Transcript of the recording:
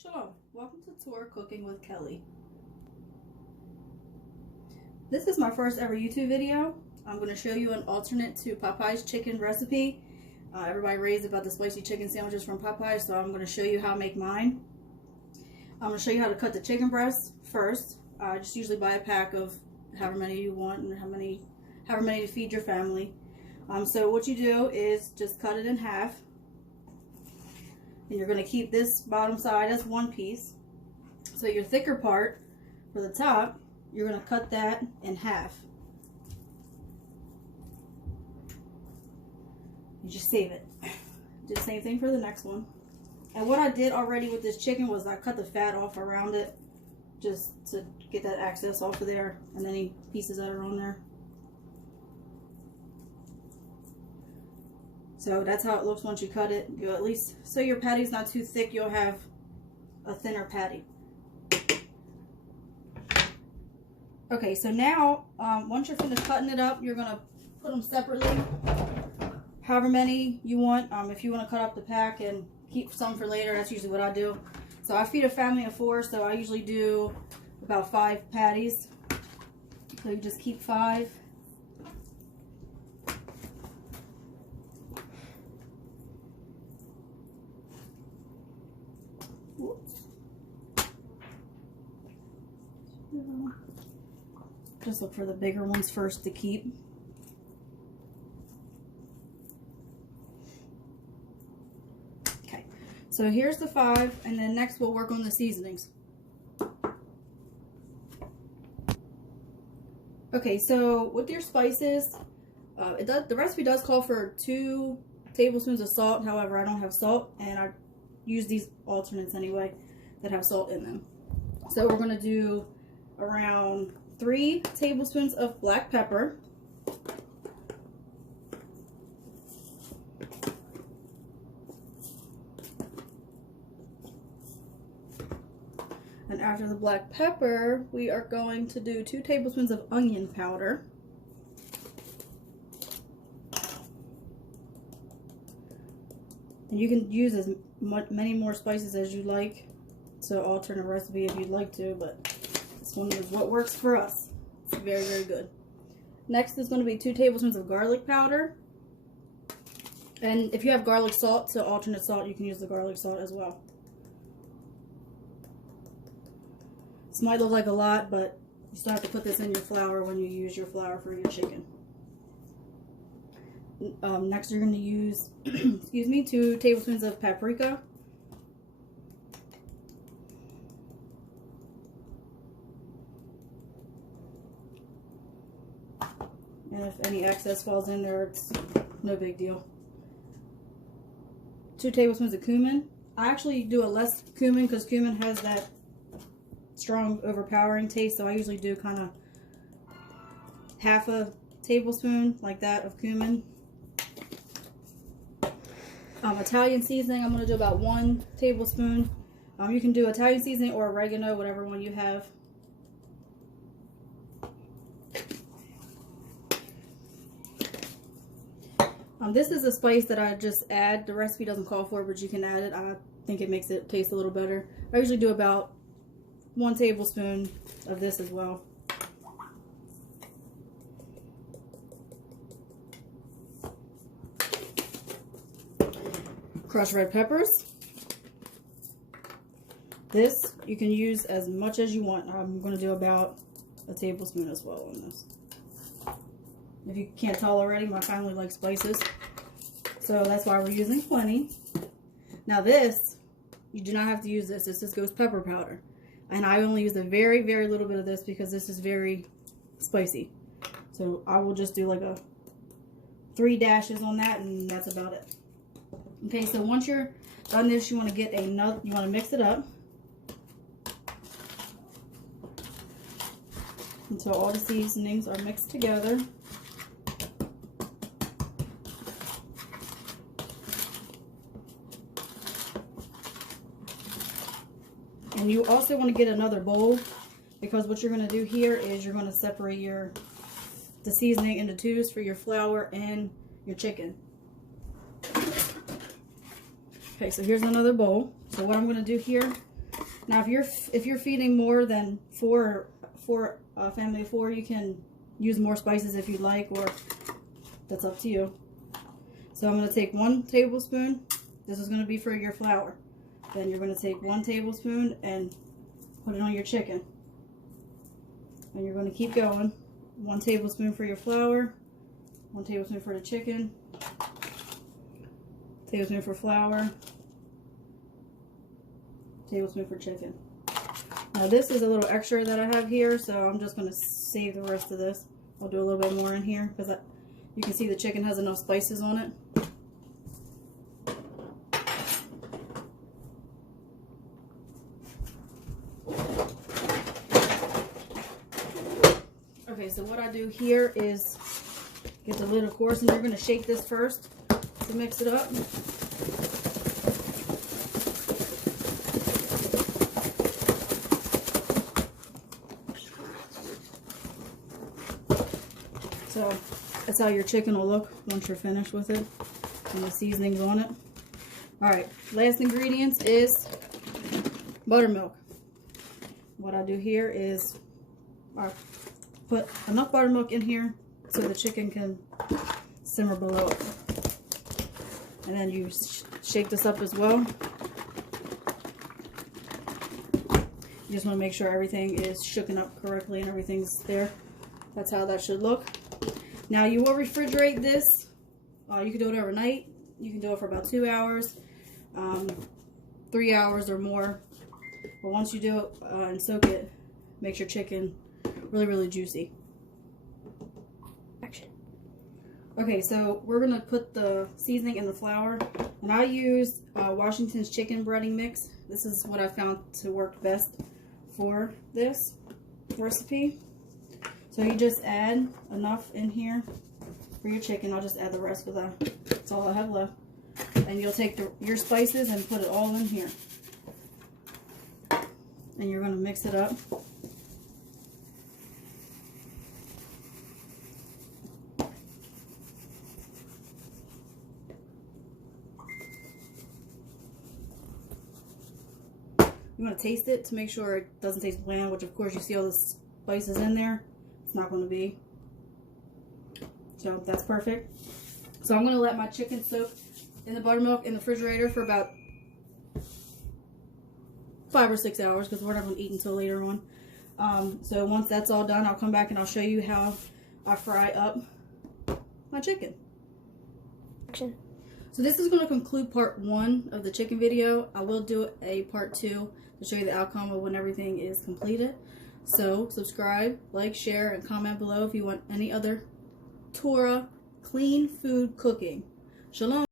Shalom, welcome to Tour Cooking with Kelly. This is my first ever YouTube video. I'm going to show you an alternate to Popeyes chicken recipe. Everybody raves about the spicy chicken sandwiches from Popeyes, so I'm going to show you how to make mine. I'm going to show you how to cut the chicken breast first. I just usually buy a pack of however many you want and however many to feed your family. So what you do is just cut it in half. And you're going to keep this bottom side as one piece. So your thicker part for the top, you're going to cut that in half. You just save it. Do the same thing for the next one. And what I did already with this chicken was I cut the fat off around it just to get that excess off of there and any pieces that are on there. So that's how it looks once you cut it. You at least, so your patty's not too thick, you'll have a thinner patty. Okay, so now, once you're finished cutting it up, you're gonna put them separately, however many you want. If you wanna cut up the pack and keep some for later, that's usually what I do. So I feed a family of 4, so I usually do about 5 patties. So you just keep 5. Just look for the bigger ones first to keep. Okay, so here's the 5, and then next we'll work on the seasonings. Okay, so with your spices, the recipe does call for 2 tablespoons of salt. However, I don't have salt, and I use these alternates anyway that have salt in them. So we're going to do around 3 tablespoons of black pepper. And after the black pepper, we are going to do 2 tablespoons of onion powder. And you can use as many more spices as you like to alter a recipe if you'd like to, but this one is what works for us. It's very, very good. Next is going to be 2 tablespoons of garlic powder. And if you have garlic salt to alternate salt, you can use the garlic salt as well. This might look like a lot, but you still have to put this in your flour when you use your flour for your chicken. Next you're going to use, excuse me, 2 tablespoons of paprika. And if any excess falls in there, it's no big deal. 2 tablespoons of cumin. I actually do a less cumin because cumin has that strong, overpowering taste. So I usually do kind of half a tablespoon like that of cumin. Italian seasoning, I'm going to do about 1 tablespoon. You can do Italian seasoning or oregano, whatever one you have. This is a spice that I just add. The recipe doesn't call for it, but you can add it. I think it makes it taste a little better. I usually do about 1 tablespoon of this as well. Crushed red peppers. This you can use as much as you want. I'm going to do about a tablespoon as well on this. If you can't tell already, my family likes spices, so that's why we're using plenty. Now this, you do not have to use this. This just goes pepper powder. And I only use a very, very little bit of this because this is very spicy. So I will just do like a 3 dashes on that, and that's about it. Okay, so once you're done this, you want to get you want to mix it up until all the seasonings are mixed together. And you also want to get another bowl, because what you're going to do here is you're going to separate the seasoning into 2s for your flour and your chicken. Okay, so here's another bowl. So what I'm going to do here Now, if you're feeding more than four family of 4, you can use more spices if you'd like, or that's up to you. So I'm going to take 1 tablespoon. This is going to be for your flour. Then you're going to take 1 tablespoon and put it on your chicken. And you're going to keep going. 1 tablespoon for your flour, 1 tablespoon for the chicken, tablespoon for flour, tablespoon for chicken. Now this is a little extra that I have here, so I'm just going to save the rest of this. I'll do a little bit more in here because you can see the chicken has enough spices on it. Okay, so what I do here is get the lid, of course, and you're going to shake this first to mix it up. So that's how your chicken will look once you're finished with it and the seasonings on it. Alright, last ingredients is buttermilk. What I do here is I put enough buttermilk in here so the chicken can simmer below it. And then you shake this up as well. You just want to make sure everything is shooken up correctly and everything's there. That's how that should look. Now you will refrigerate this. You can do it overnight. You can do it for about 2 hours, 3 hours or more. But once you do it and soak it, makes your chicken really, really juicy. Action. Okay, so we're going to put the seasoning in the flour. And I used Washington's chicken breading mix. This is what I found to work best for this recipe. So you just add enough in here for your chicken. I'll just add the rest because that's all I have left. And you'll take your spices and put it all in here. And you're going to mix it up. You want to taste it to make sure it doesn't taste bland, which of course you see all the spices in there. It's not going to be. So that's perfect. So I'm going to let my chicken soak in the buttermilk in the refrigerator for about 5 or 6 hours because we're not going to eat until later on. So once that's all done, I'll come back and I'll show you how I fry up my chicken. Action. So this is going to conclude part 1 of the chicken video. I will do a part 2 to show you the outcome of when everything is completed. So subscribe, like, share, and comment below if you want any other Torah clean food cooking. Shalom.